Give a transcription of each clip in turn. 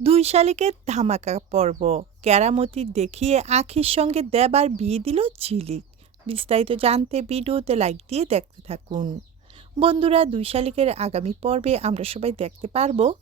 দুই শালিকের ধামাকা পর্ব। কেরামতি দেখিয়ে আখির সঙ্গে দেবার বিয়ে দিল ঝিলিক। বিস্তারিত জানতে ভিডিওতে লাইক দিয়ে দেখতে থাকুন। বন্ধুরা, দুই শালিকের আগামী পর্বে আমরা সবাই দেখতে পারব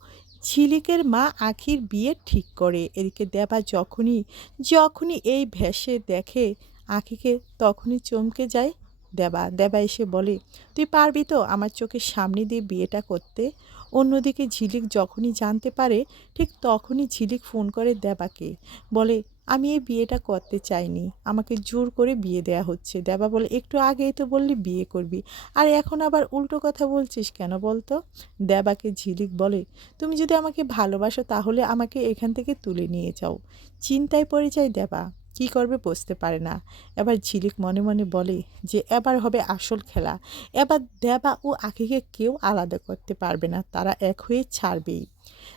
ঝিলিকের মা আখির বিয়ে ঠিক করে। এদিকে দেবা যখনই যখনই এই ভেসে দেখে আখিকে তখনই চমকে যায় দেবা। দেবা এসে বলে, তুই পারবি তো আমার চোখের সামনে দিয়ে বিয়েটা করতে? অন্যদিকে ঝিলিক যখনই জানতে পারে, ঠিক তখনই ঝিলিক ফোন করে দেবাকে। বলে, আমি এই বিয়েটা করতে চাইনি। আমাকে জোর করে বিয়ে দেয়া হচ্ছে। দেবা বলে, একটু আগেই তো বললি বিয়ে করবি। আর এখন আবার উল্টো কথা বলছিস কেন বলতো? দেবাকে ঝিলিক বলে, তুমি যদি আমাকে ভালোবাসো তাহলে আমাকে এখান থেকে তুলে নিয়ে যাও। চিন্তায় পড়ে যায় দেবা। কী করবে বুঝতে পারে না। এবার ঝিলিক মনে মনে বলে যে, এবার হবে আসল খেলা। এবার দেবা ও আখিকে কেউ আলাদা করতে পারবে না, তারা এক হয়ে ছাড়বেই।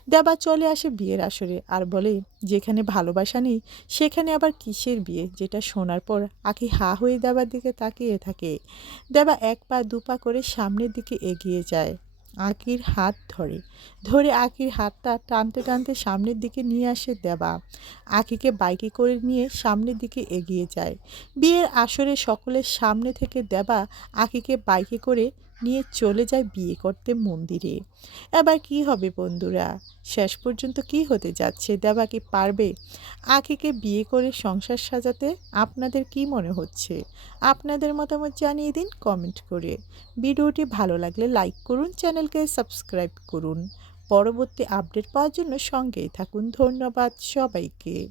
দেবা চলে আসে বিয়ের আসরে আর বলে, যেখানে ভালোবাসা নেই, সেখানে আবার কিসের বিয়ে? যেটা শোনার পর আখি হা হয়ে দেবার দিকে তাকিয়ে থাকে। দেবা এক পা দু পা করে সামনের দিকে এগিয়ে যায়। আকির হাত ধরে। ধরে আঁকির হাতটা টানতে টানতে সামনের দিকে নিয়ে আসে দেবা। আঁকিকে বাইকে করে নিয়ে সামনের দিকে এগিয়ে যায়। বিয়ের আসরে সকলের সামনে থেকে দেবা আঁকিকে বাইকে করে নিয়ে চলে যায় বিয়ে করতে মন্দিরে। এবার কি হবে বন্ধুরা? শেষ পর্যন্ত কি হতে যাচ্ছে? দেবা কি পারবে আখিকে বিয়ে করে সংসার সাজাতে? আপনাদের কি মনে হচ্ছে? আপনাদের মতামত জানিয়ে দিন কমেন্ট করে। ভিডিওটি ভালো লাগলে লাইক করুন, চ্যানেলকে সাবস্ক্রাইব করুন। পরবর্তী আপডেট পাওয়ার জন্য সঙ্গেই থাকুন। ধন্যবাদ সবাইকে।